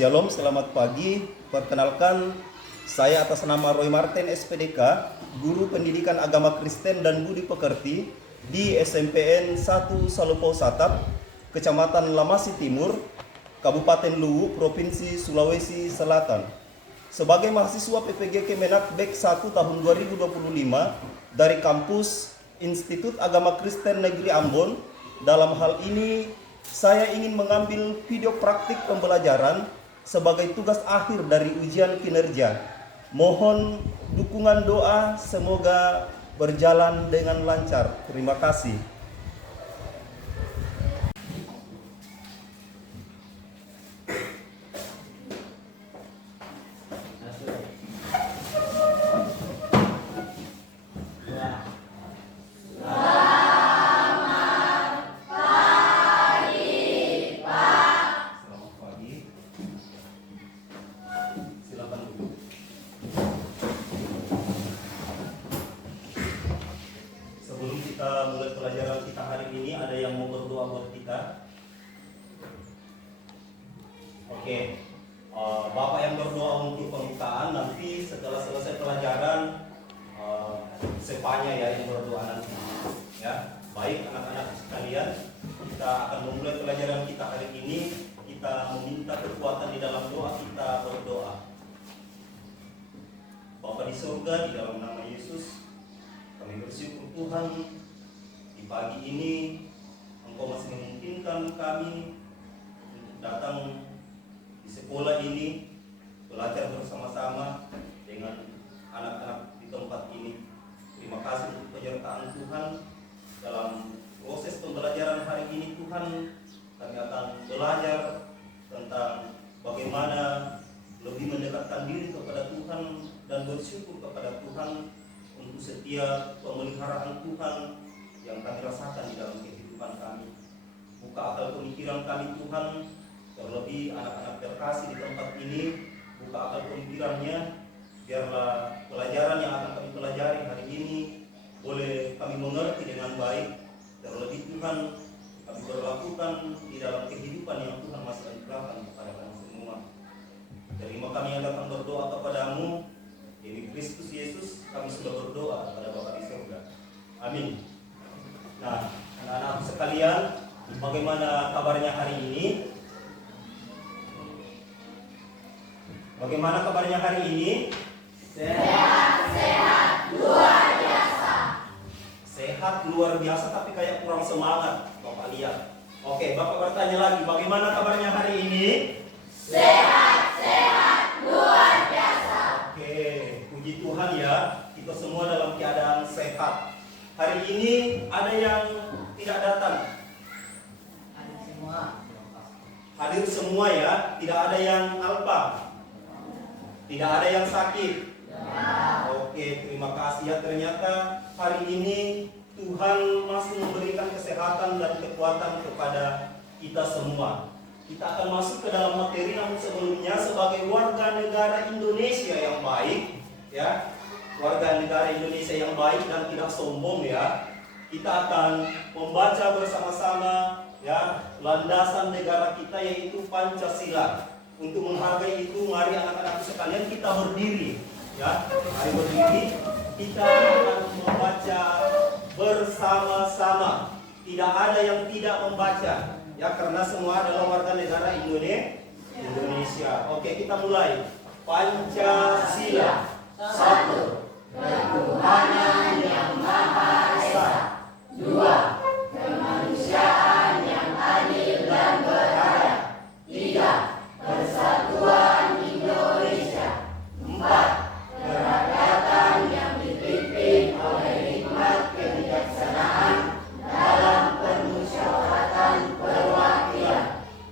Shalom, selamat pagi. Perkenalkan, saya atas nama Roy Martin SPDK, Guru Pendidikan Agama Kristen dan Budi Pekerti di SMPN 1 Salopo Satap, Kecamatan Lamasi Timur, Kabupaten Luwu, Provinsi Sulawesi Selatan. Sebagai mahasiswa PPG Kemenak BEK 1 tahun 2025 dari kampus Institut Agama Kristen Negeri Ambon, dalam hal ini saya ingin mengambil video praktik pembelajaran sebagai tugas akhir dari ujian kinerja. Mohon dukungan doa, semoga berjalan dengan lancar. Terima kasih. Sebelum kita mulai pelajaran kita hari ini, ada yang mau berdoa buat kita? Oke, Bapak yang berdoa untuk pembukaan, nanti setelah selesai pelajaran, sepanya ya yang berdoa nanti. Ya, baik anak-anak sekalian, kita akan memulai pelajaran kita hari ini. Kita meminta kekuatan di dalam doa, kita berdoa. Bapa di surga, di dalam nama Yesus, kami bersyukur Tuhan, di pagi ini Engkau masih memungkinkan kami untuk datang di sekolah ini, belajar bersama-sama dengan anak-anak di tempat ini. Terima kasih untuk penyertaan Tuhan dalam proses pembelajaran hari ini. Tuhan, kami akan belajar tentang bagaimana lebih mendekatkan diri kepada Tuhan dan bersyukur kepada Tuhan untuk setiap pemeliharaan Tuhan yang kami rasakan di dalam kehidupan kami. Buka akal pemikiran kami Tuhan, terlebih anak-anak terkasih di tempat ini, buka akal pemikirannya, biarlah pelajaran yang akan kami pelajari hari ini boleh kami mengerti dengan baik. Terlebih Tuhan, kami berlakukan di dalam kehidupan yang Tuhan masih anugerahkan kepada kami semua. Terima kami yang datang berdoa kepadamu, demi Kristus Yesus, kami sudah berdoa kepada Bapa di surga. Amin. Nah, anak-anak sekalian, bagaimana kabarnya hari ini? Bagaimana kabarnya hari ini? Sehat, luar biasa. Sehat, luar biasa, tapi kayak kurang semangat, Bapak lihat. Oke, Bapak bertanya lagi, bagaimana kabarnya hari ini? Sehat, luar biasa. Oke, puji Tuhan ya, kita semua dalam keadaan sehat. Hari ini ada yang tidak datang? Hadir semua ya, tidak ada yang alpa, tidak ada yang sakit. Oke, terima kasih ya. Ternyata hari ini Tuhan masih memberikan kesehatan dan kekuatan kepada kita semua. Kita akan masuk ke dalam materi, namun sebelumnya sebagai warga negara Indonesia yang baik, ya, warga negara Indonesia yang baik dan tidak sombong ya, kita akan membaca bersama-sama ya landasan negara kita, yaitu Pancasila. Untuk menghargai itu, mari anak-anak sekalian kita berdiri, ya, mari berdiri. Kita akan membaca bersama-sama. Tidak ada yang tidak membaca. Ya, karena semua adalah warga negara Indonesia. Oke, kita mulai. Pancasila. 1. Ketuhanan yang Maha Esa. 2. Kemanusiaan yang adil dan beradab. 3. Persatuan Indonesia. 4. Kerakyatan yang dipimpin oleh hikmat kebijaksanaan dalam permusyawaratan perwakilan.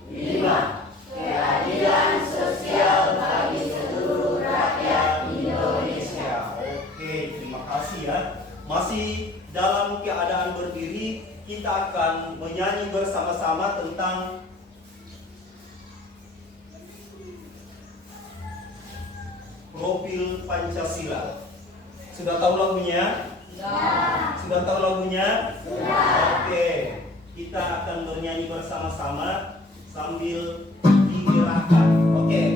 5. Keadilan sosial bagi seluruh rakyat Indonesia. Oke, terima kasih ya. Masih dalam keadaan berdiri, kita akan menyanyi bersama-sama tentang profil Pancasila. Sudah tahu lagunya? Sudah tahu lagunya? Oke, kita akan bernyanyi bersama-sama sambil digerakkan. Oke.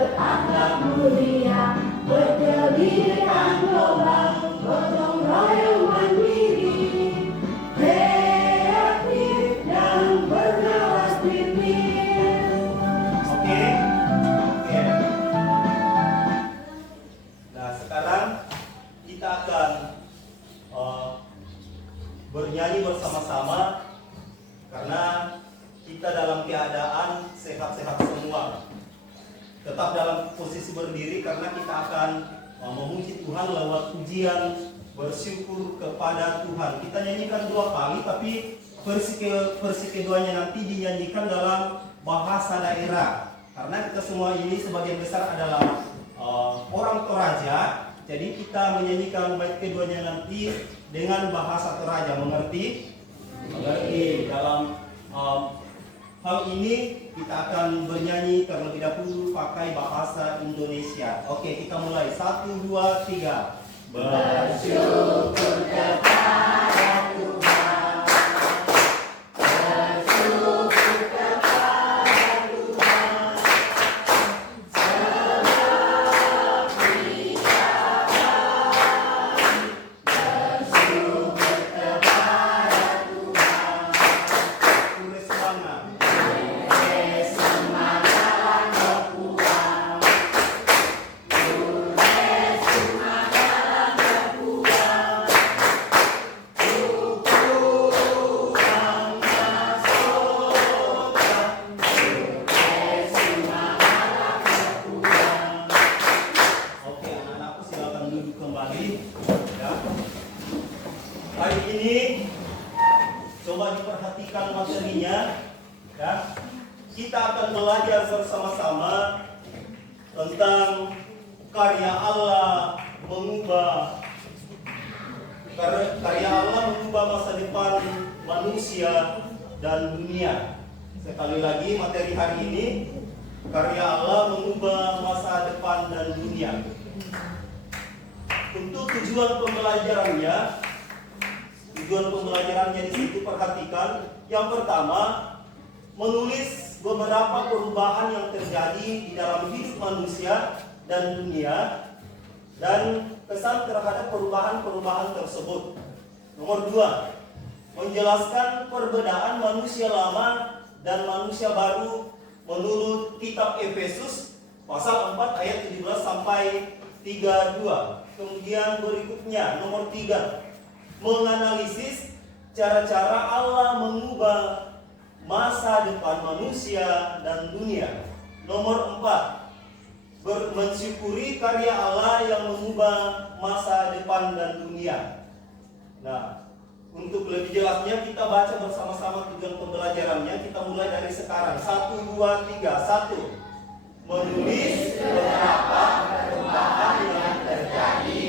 berakhlak mulia, berkebinekaan global, gotong royong mandiri, kreatif dan bernalas kritis. Oke. Nah, sekarang kita akan bernyanyi bersama-sama karena kita dalam keadaan sehat-sehat semua. Tetap dalam posisi berdiri karena kita akan memuji Tuhan lewat pujian bersyukur kepada Tuhan. Kita nyanyikan 2 kali, tapi versi keduanya nanti dinyanyikan dalam bahasa daerah. Karena kita semua ini sebagian besar adalah orang Toraja, jadi kita menyanyikan bait keduanya nanti dengan bahasa Toraja. Mengerti? Mengerti. Dalam hal ini kita akan bernyanyi terlebih dahulu pakai bahasa Indonesia. Oke, kita mulai. 1, 2, 3. Bersyukur kepada Tuhan. Bersyukur kepada Tuhan. Sebab Dia baik. Bersyukur kepada Tuhan. Tulis semangat. Tulis semangat berpulang. Tulis semangat berpulang. Tuhan masukkan. Tulis semangat berpulang. Oke, anak-anakku silakan duduk kembali. Ya. Hari ini coba diperhatikan materinya. Ya. Kita akan belajar bersama-sama tentang karya Allah mengubah masa depan manusia dan dunia. Sekali lagi materi hari ini, karya Allah mengubah masa depan dan dunia. Untuk tujuan pembelajarannya di situ perhatikan. Yang pertama, menulis beberapa perubahan yang terjadi di dalam hidup manusia dan dunia dan kesan terhadap perubahan-perubahan tersebut. Nomor 2, menjelaskan perbedaan manusia lama dan manusia baru menurut kitab Efesus pasal 4 ayat 17 sampai 32. Kemudian berikutnya nomor 3, menganalisis cara-cara Allah mengubah masa depan manusia dan dunia. Nomor 4, mensyukuri karya Allah yang mengubah masa depan dan dunia. Nah, untuk lebih jelasnya kita baca bersama-sama tujuan pembelajarannya. Kita mulai dari sekarang. 1, 2, 3. 1, menulis beberapa perubahan yang terjadi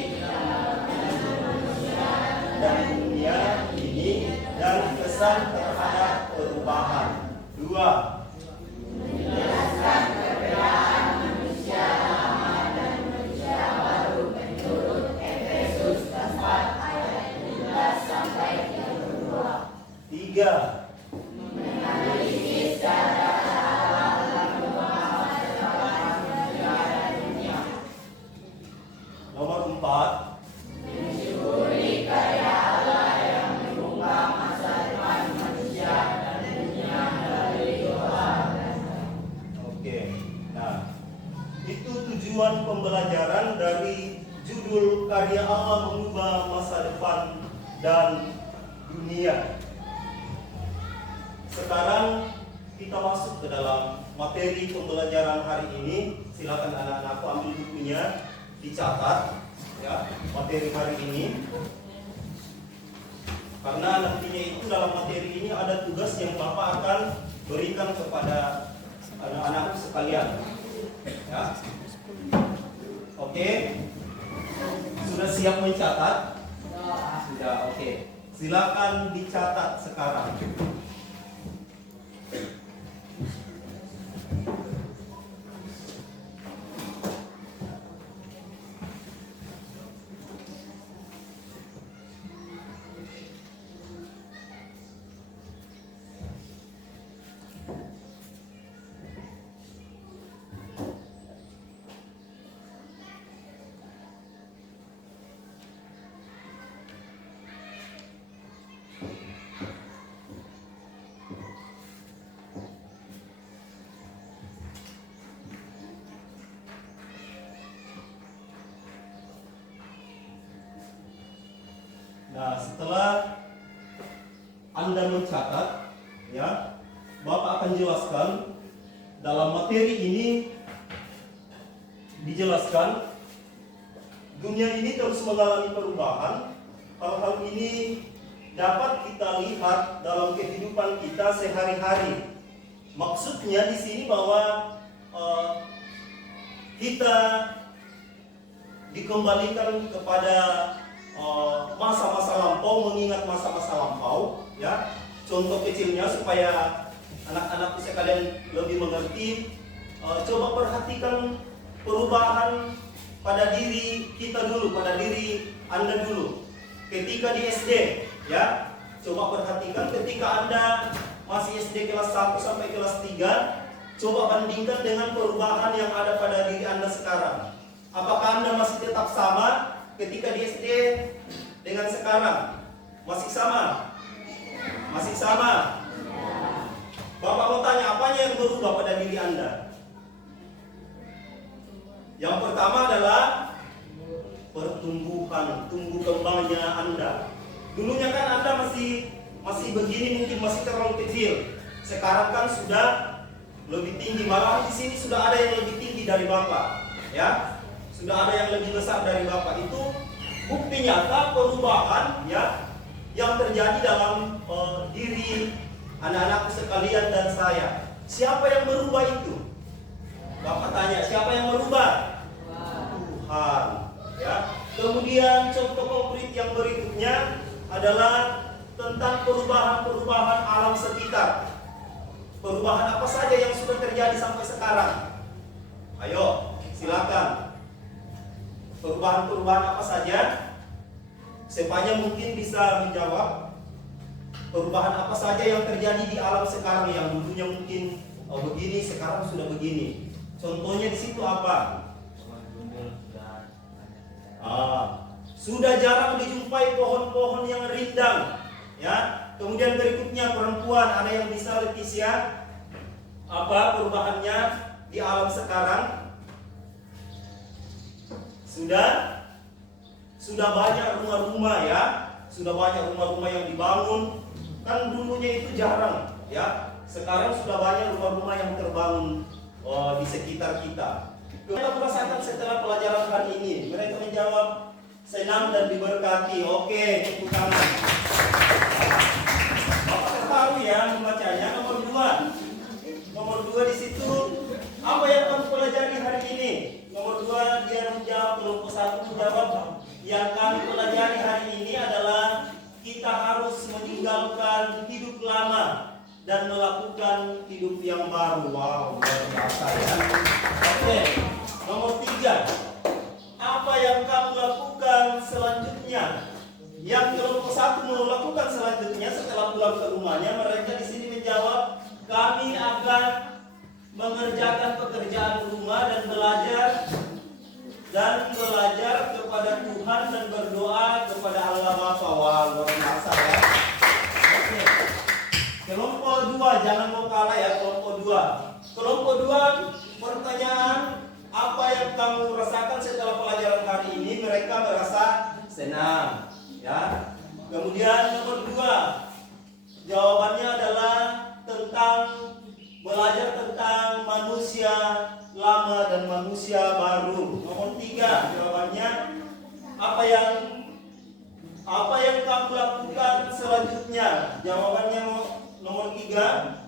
dan dunia ini dan kesan terhadap perubahan. 2, menjelaskan perbedaan manusia lama dan manusia baru menurut Efesus 4 ayat 17 sampai 32. 3, menganalisis cara Allah mengubah masa depan manusia dan dunia. Nomor 4, mensyukuri karya Allah yang mengubah masa depan manusia dan dunia melalui doa. Oke, nah itu tujuan pembelajaran dari judul karya Allah mengubah masa depan dan dunia. Sekarang kita masuk ke dalam materi pembelajaran hari ini. Silakan anak-anakku ambil bukunya, dicatat ya materi hari ini. Karena nantinya itu dalam materi ini ada tugas yang Bapak akan berikan kepada anak-anak sekalian. Ya. Oke. Sudah siap mencatat? Sudah, oke. Silakan dicatat sekarang. Nah, setelah Anda mencatat, ya, Bapak akan jelaskan dalam materi ini. Dijelaskan dunia ini terus mengalami perubahan. Hal-hal ini dapat kita lihat dalam kehidupan kita sehari-hari. Maksudnya di sini bahwa kita dikembalikan kepada masa-masa lampau, mengingat masa-masa lampau, ya. Contoh kecilnya supaya anak-anak sekalian lebih mengerti, coba perhatikan perubahan pada diri kita dulu, pada diri Anda dulu. Ketika di SD, ya, coba perhatikan ketika Anda masih SD kelas 1 sampai kelas 3, coba bandingkan dengan perubahan yang ada pada diri Anda sekarang. Apakah Anda masih tetap sama ketika di SD dengan sekarang? Masih sama? Masih sama? Bapak mau tanya, apanya yang berubah pada diri Anda? Yang pertama adalah pertumbuhan, tumbuh kembangnya Anda. Dulunya kan Anda masih begini, mungkin masih terlalu kecil. Sekarang kan sudah lebih tinggi, malah di sini sudah ada yang lebih tinggi dari Bapak, ya. Sudah ada yang lebih besar dari Bapak. Itu bukti nyata perubahan, ya, yang terjadi dalam diri anak-anak sekalian dan saya. Siapa yang merubah itu? Bapak tanya, siapa yang merubah? Tuhan, ya. Kemudian contoh konkret yang berikutnya adalah tentang perubahan-perubahan alam sekitar. Perubahan apa saja yang sudah terjadi sampai sekarang? Ayo, silakan. Perubahan-perubahan apa saja? Siapanya mungkin bisa menjawab. Perubahan apa saja yang terjadi di alam sekarang yang dulunya mungkin begini, sekarang sudah begini. Contohnya di situ apa? Sudah jarang dijumpai pohon-pohon yang rindang, ya. Kemudian berikutnya perempuan, ada yang bisa Leticia? Apa perubahannya di alam sekarang? Sudah banyak rumah-rumah, ya. Sudah banyak rumah-rumah yang dibangun. Kan dulunya itu jarang, ya. Sekarang sudah banyak rumah-rumah yang terbangun di sekitar kita. Kita merasakan setelah pelajaran hari ini. Mereka menjawab senang dan diberkati. Oke, tepuk tangan. Bapak terharu ya membacanya. Nomor 2 di situ. Apa yang kamu pelajari hari ini? Nomor 2 dia menjawab. Kelompok 1 menjawab, yang kami pelajari hari ini adalah kita harus meninggalkan hidup lama dan melakukan hidup yang baru. Wow, luar biasa ya. Oke. Nomor 3, apa yang kamu lakukan selanjutnya? Yang kelompok 1 mau lakukan selanjutnya setelah pulang ke rumahnya, mereka di sini menjawab, kami akan mengerjakan pekerjaan rumah dan belajar kepada Tuhan dan berdoa kepada Allah Bapa. Wah, luar biasa ya. Oke. Kelompok 2, jangan mau kalah ya, kelompok 2. Kelompok 2, pertanyaan, apa yang kamu rasakan setelah pelajaran hari ini? Mereka merasa senang, ya. Kemudian nomor 2, jawabannya adalah tentang belajar tentang manusia lama dan manusia baru. Nomor 3, jawabannya apa yang kamu lakukan selanjutnya? Jawabannya nomor 3,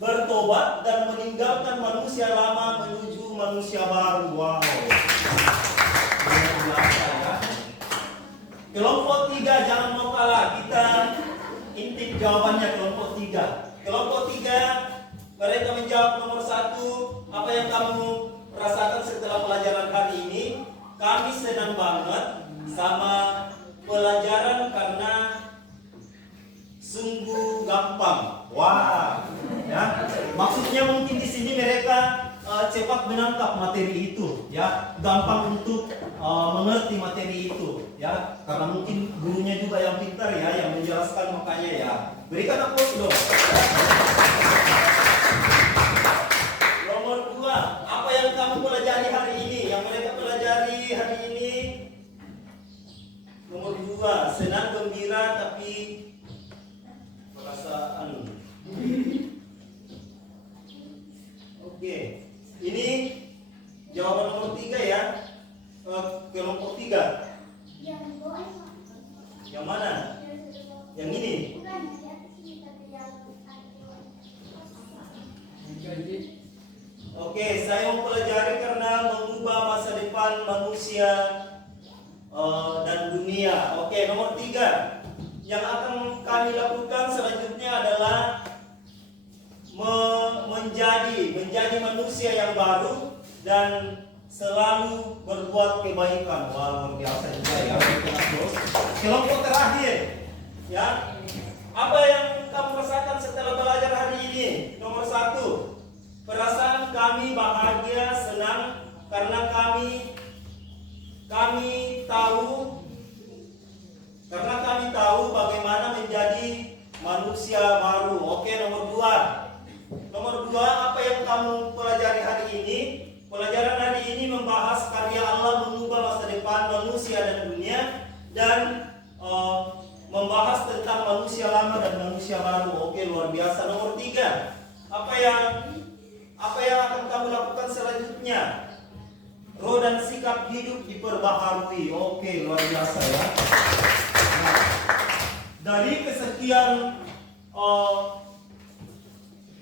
bertobat dan meninggalkan manusia lama menuju manusia baru. Wow. Kelompok 3 jangan mau kalah. Kita intip jawabannya kelompok 3. Kelompok 3 mereka menjawab nomor 1, apa yang kamu rasakan setelah pelajaran hari ini? Kami senang banget sama pelajaran karena sungguh gampang. Wah, ya. Maksudnya mungkin di sini mereka cepat menangkap materi itu, ya. Gampang untuk mengerti materi itu, ya. Karena mungkin gurunya juga yang pintar ya, yang menjelaskan, makanya ya. Berikan aplaus dong. Nomor 2, apa yang kamu pelajari hari ini? Yang mereka pelajari hari ini. Nomor 2, 2, senang gembira tapi merasa Oke, ini jawaban nomor 3 ya. Kelompok 3. Yang mana? Yang ini. Oke, saya mau pelajari karena mengubah masa depan manusia dan dunia. Oke, nomor 3. Yang akan kami lakukan selanjutnya adalah menjadi manusia yang baru dan selalu berbuat kebaikan. Wah, luar biasa juga ya. Kelompok terakhir, ya. Apa yang kamu rasakan setelah belajar hari ini? Nomor 1, perasaan kami bahagia, senang karena kami tahu bagaimana menjadi manusia baru. Oke, nomor 2, apa yang kamu pelajari hari ini? Pelajaran hari ini membahas karya Allah mengubah masa depan manusia dan dunia, dan membahas tentang manusia lama dan manusia baru. Oke, luar biasa. Nomor 3, apa yang akan kamu lakukan selanjutnya? Roh dan sikap hidup diperbaharui. Oke, luar biasa ya. Nah, dari kesekian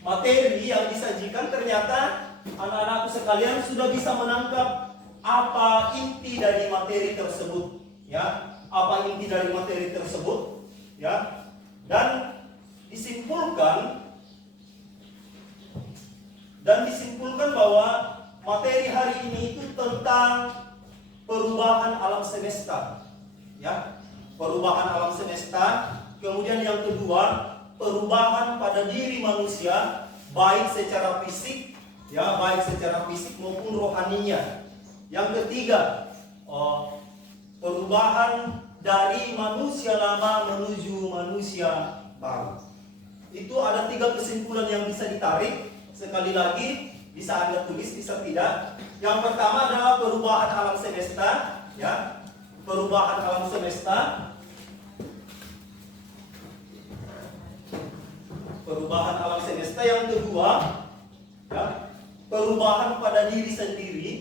materi yang disajikan, ternyata anak-anakku sekalian sudah bisa menangkap apa inti dari materi tersebut, ya. Apa inti dari materi tersebut, ya. Dan disimpulkan bahwa materi hari ini itu tentang perubahan alam semesta, ya. Perubahan alam semesta. Kemudian yang kedua, perubahan pada diri manusia, baik secara fisik, ya, baik secara fisik maupun rohaninya. Yang ketiga, perubahan dari manusia lama menuju manusia baru. Itu ada 3 kesimpulan yang bisa ditarik. Sekali lagi, bisa Anda tulis, bisa tidak. Yang pertama adalah perubahan alam semesta, ya. Perubahan alam semesta. Perubahan alam semesta. Yang kedua, ya, perubahan pada diri sendiri,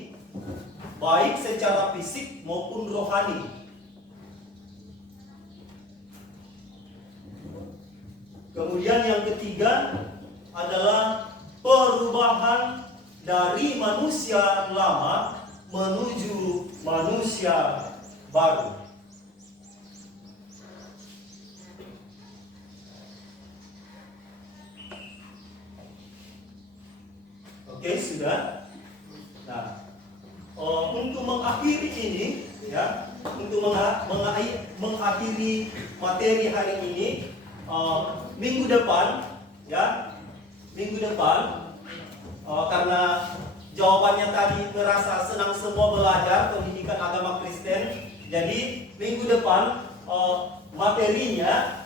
baik secara fisik maupun rohani. Kemudian yang ketiga adalah perubahan dari manusia lama menuju manusia baru. Oke, sudah. Nah, untuk mengakhiri ini, ya, untuk mengakhiri materi hari ini, minggu depan, ya, karena jawabannya tadi merasa senang semua belajar pendidikan agama Kristen, jadi minggu depan materinya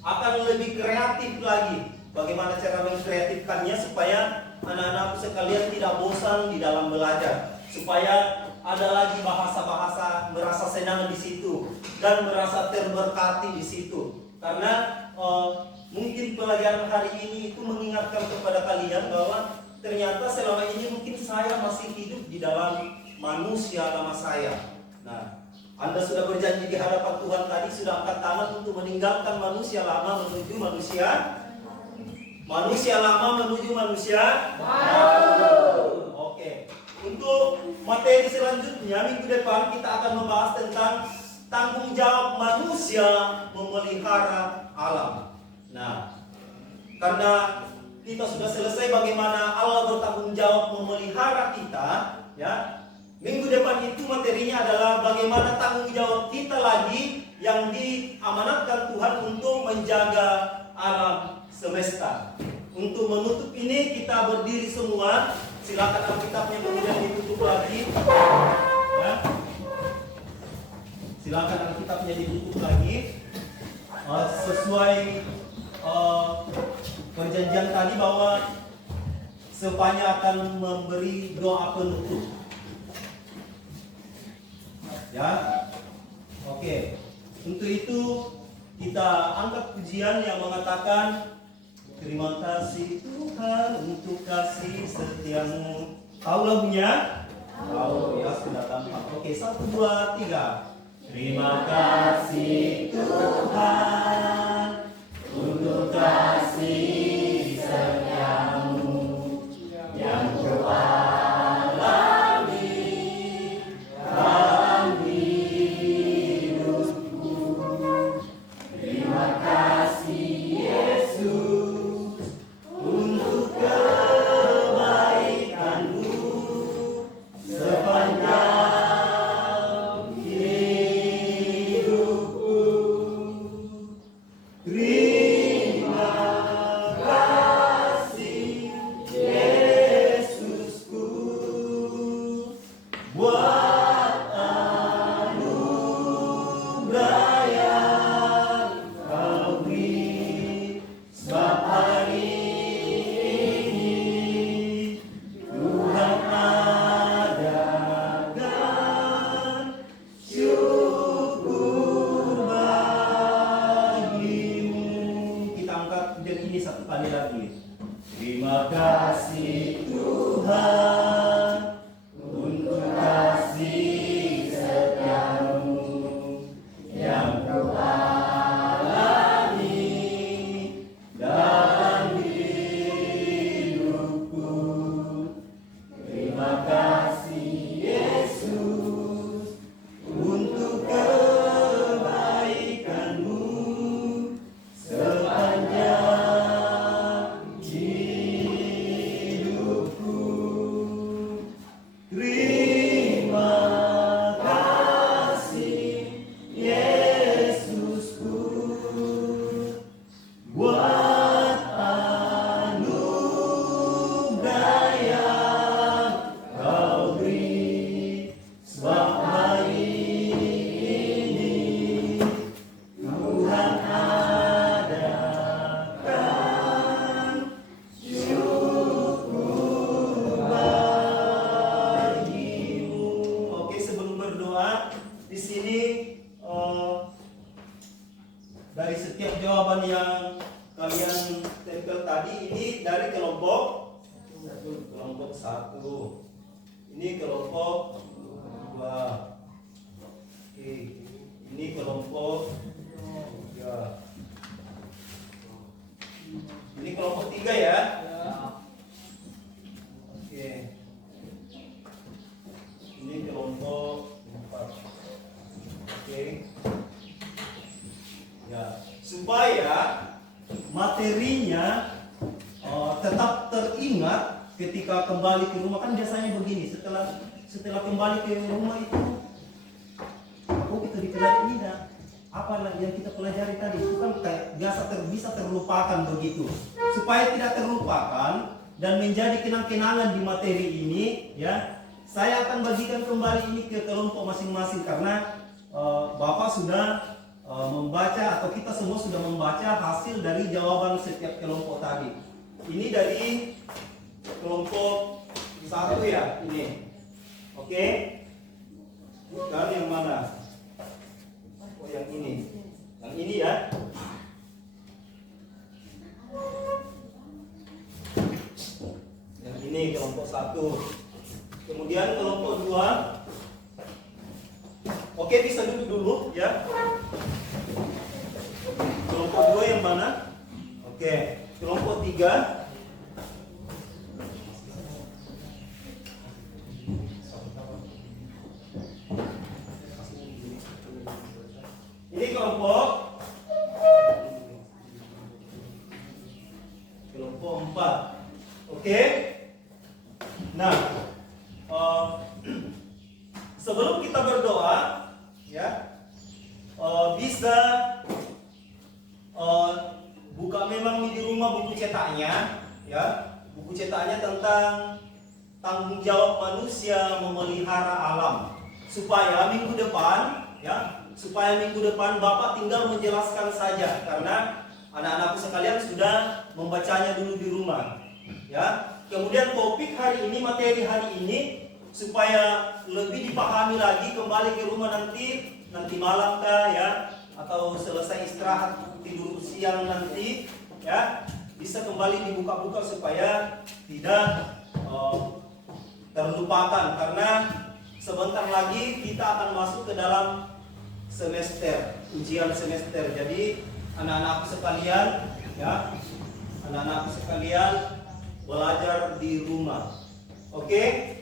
akan lebih kreatif lagi. Bagaimana cara mengkreatifkannya supaya anak-anakku sekalian tidak bosan di dalam belajar, supaya ada lagi bahasa-bahasa merasa senang di situ dan merasa terberkati di situ. Karena mungkin pelajaran hari ini itu mengingatkan kepada kalian bahwa ternyata selama ini mungkin saya masih hidup di dalam manusia lama saya. Nah, Anda sudah berjanji di hadapan Tuhan tadi, sudah angkat tangan untuk meninggalkan manusia lama menuju manusia lama menuju manusia baru. Oke. Untuk materi selanjutnya minggu depan kita akan membahas tentang tanggung jawab manusia memelihara alam. Nah, karena kita sudah selesai bagaimana Allah bertanggung jawab memelihara kita, ya. Minggu depan itu materinya adalah bagaimana tanggung jawab kita lagi yang diamanatkan Tuhan untuk menjaga alam semesta. Untuk menutup ini kita berdiri semua. Silakan Alkitabnya kemudian ditutup lagi, ya. Silakan Alkitabnya ditutup lagi. Sesuai perjanjian tadi bahwa Sepanya akan memberi doa penutup. Ya, oke. Untuk itu kita angkat pujian yang mengatakan, terima kasih Tuhan untuk kasih setiamu. Tahu lagunya? Tahu ya, sudah tampak. Oke, 1, 2, 3. Terima kasih Tuhan untuk kasih setiamu yang Kau alami dalam hidupku. Terima kasih Yesus untuk kebaikan-Mu sepanjang hidupku. Terima kasih Yesusku buat anugerah yang Kau beri, sebab hari ini Tuhan adakan syukur bagimu. Kita angkat pujian ini satu kali lagi. Terima kasih Tuhan untuk kasih setiamu yang Kau alami dalam hidupku. Terima kasih Yesus untuk kebaikan-Mu sepanjang hidupku. Terima kasih Yesusku buat anugerah yang Kau beri, sebab hari ini Tuhan adakan syukur bagimu. Oke, sebelum berdoa, di sini dari setiap jawaban yang kalian tempel tadi, ini dari kelompok 1. Ini kelompok 2. Oke, ini kelompok 3. Ini kelompok 3 ya. Oke. Ini kelompok 4. Oke. Ya, supaya materinya tetap teringat ketika kembali ke rumah. Kan biasanya begini, setelah kembali ke rumah itu, oh kita dipelajari ini dah. Apa yang kita pelajari tadi itu kan kayak bisa terlupakan begitu. Supaya tidak terlupakan dan menjadi kenang-kenangan di materi ini, ya, saya akan bagikan kembali ini ke kelompok masing-masing karena Bapak sudah membaca atau kita semua sudah membaca hasil dari jawaban setiap kelompok tadi. Ini dari kelompok 1 ya, ini. Oke. Bukan yang mana? Oh, yang ini. Yang ini ya. Yang ini kelompok 1. Kemudian kelompok 2. Oke, bisa duduk dulu ya. Kelompok 2 yang mana? Oke, kelompok 3. Ini kelompok 4. Oke. Nah, sebelum kita berdoa, ya, bisa buka memang di rumah buku cetaknya, ya, buku cetaknya tentang tanggung jawab manusia memelihara alam, supaya minggu depan, ya, Bapak tinggal menjelaskan saja karena anak-anakku sekalian sudah membacanya dulu di rumah, ya. Kemudian topik hari ini, materi hari ini, supaya lebih dipahami lagi kembali ke rumah nanti malam kah, ya, atau selesai istirahat tidur siang nanti ya bisa kembali dibuka-buka supaya tidak terlupakan, karena sebentar lagi kita akan masuk ke dalam semester, ujian semester. Jadi anak-anakku sekalian ya, anak-anakku sekalian belajar di rumah. Oke?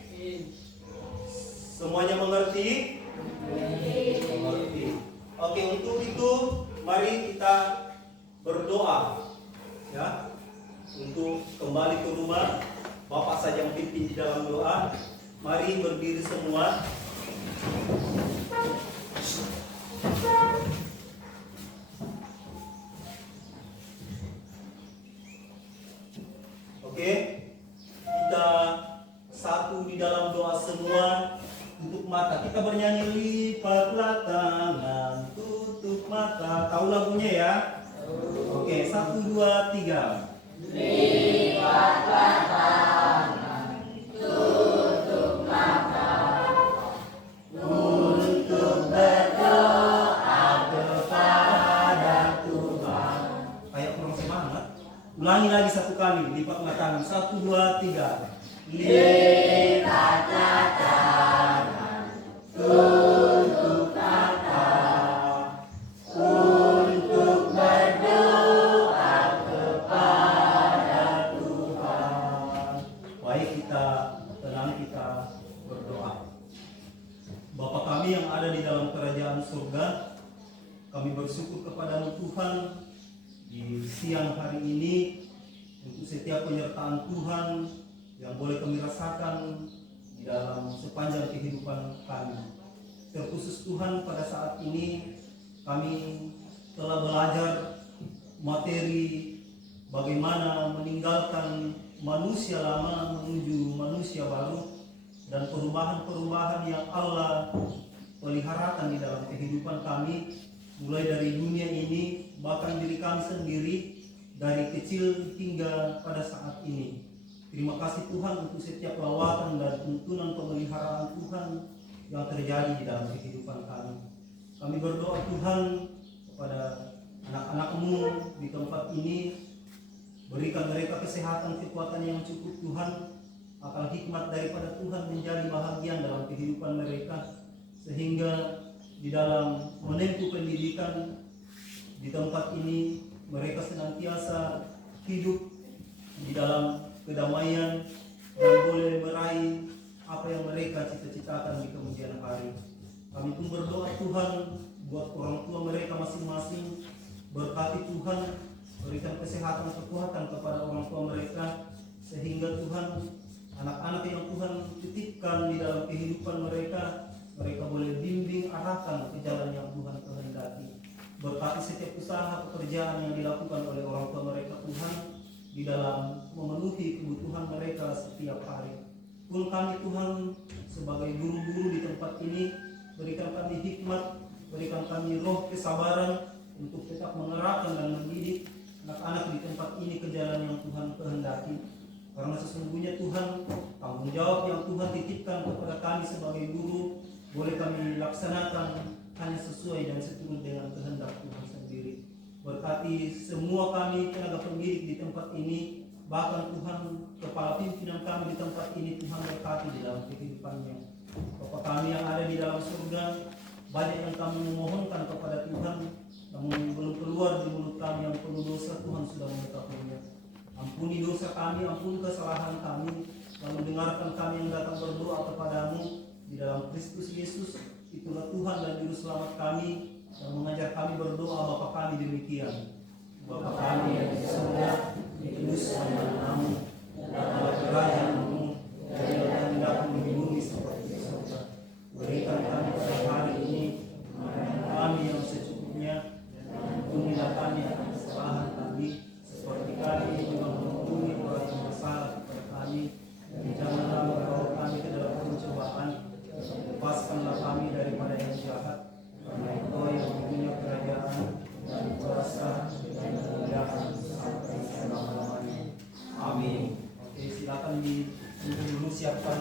Semuanya mengerti? Mengerti. Oke, untuk itu mari kita berdoa ya, untuk kembali ke rumah. Bapak saja yang pimpin di dalam doa. Mari berdiri semua. Oke, kita satu di dalam doa semua. Tutup mata, kita bernyanyi lipatlah tangan, tutup mata. Tahu lagunya ya? Oke, 1, 2, 3. Lipatlah tangan, tutup mata, untuk berdoa kepada Tuhan. Kayak kurang semangat. Ulangi lagi satu kali, lipatlah tangan. 1, 2, 3. Lipatlah tangan, tutup mata, untuk berdoa kepada Tuhan. Baik, kita tenang, kita berdoa. Bapa kami yang ada di dalam kerajaan surga, kami bersyukur kepada-Mu Tuhan di siang hari ini untuk setiap penyertaan Tuhan yang boleh kami rasakan di dalam sepanjang kehidupan kami. Terkhusus Tuhan, pada saat ini kami telah belajar materi bagaimana meninggalkan manusia lama menuju manusia baru, dan perubahan-perubahan yang Allah peliharakan di dalam kehidupan kami, mulai dari dunia ini, bahkan diri kami sendiri dari kecil hingga pada saat ini. Terima kasih Tuhan untuk setiap lawatan dan tuntunan pemeliharaan Tuhan yang terjadi di dalam kehidupan kami. Kami berdoa Tuhan kepada anak-anak-Mu di tempat ini, berikan mereka kesehatan, kekuatan yang cukup Tuhan, akal hikmat daripada Tuhan menjadi bahagian dalam kehidupan mereka, sehingga di dalam menempuh pendidikan di tempat ini mereka senantiasa hidup di dalam kedamaian dan boleh meraih apa yang mereka cita-citakan di kemudian hari. Kami pun berdoa Tuhan buat orang tua mereka masing-masing, berkati Tuhan, berikan kesehatan, kekuatan kepada orang tua mereka, sehingga Tuhan anak-anak yang Tuhan titipkan di dalam kehidupan mereka, mereka boleh bimbing arahkan ke jalan yang Tuhan kehendaki. Berkati setiap usaha pekerjaan yang dilakukan oleh orang tua mereka Tuhan, di dalam memenuhi kebutuhan mereka setiap hari. Pun kami Tuhan sebagai guru-guru di tempat ini, berikan kami hikmat, berikan kami roh kesabaran untuk tetap mengerahkan dan mendidik anak-anak di tempat ini ke jalan yang Tuhan kehendaki. Karena sesungguhnya Tuhan, tanggung jawab yang Tuhan titipkan kepada kami sebagai guru boleh kami laksanakan hanya sesuai dan seturut dengan kehendak Tuhan sendiri. Berkati semua kami tenaga pendidik di tempat ini, bahkan Tuhan kepala pimpinan kami di tempat ini, Tuhan berkati di dalam kehidupannya. Bapa kami yang ada di dalam surga, banyak yang kami memohonkan kepada Tuhan, namun belum keluar di mulut kami yang penuh dosa. Tuhan sudah mengetahuinya. Ampuni dosa kami, ampuni kesalahan kami, lalu dengarkan kami yang datang berdoa kepadamu di dalam Kristus Yesus. Itulah Tuhan dan Juru Selamat kami, yang mengajar kami berdoa. Bapa kami demikian: Bapa kami yang di surga, dikuduskanlah namamu, datanglah kerajaanmu, jadilah kehendakmu di bumi seperti di surga. Berikan kami pada hari ini makanan kami yang secukupnya, dan ampunilah kami akan kesalahan kami, seperti kami juga mengampuni orang yang bersalah kepada kami, dan janganlah membawa kami ke dalam pencobaan, lepaskanlah kami daripada yang jahat, karena Engkau yang mempunyai kerajaan dan kuasa dan kemuliaan sampai selama-lamanya. Amin. Oke, silakan dulu siapkan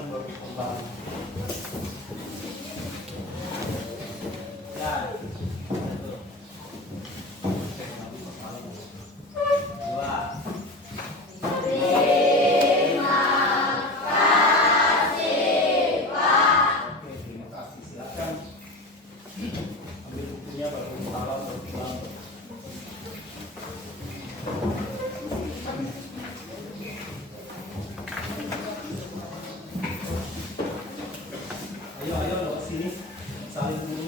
Ayo, ayo, lo sini. Saling dulu.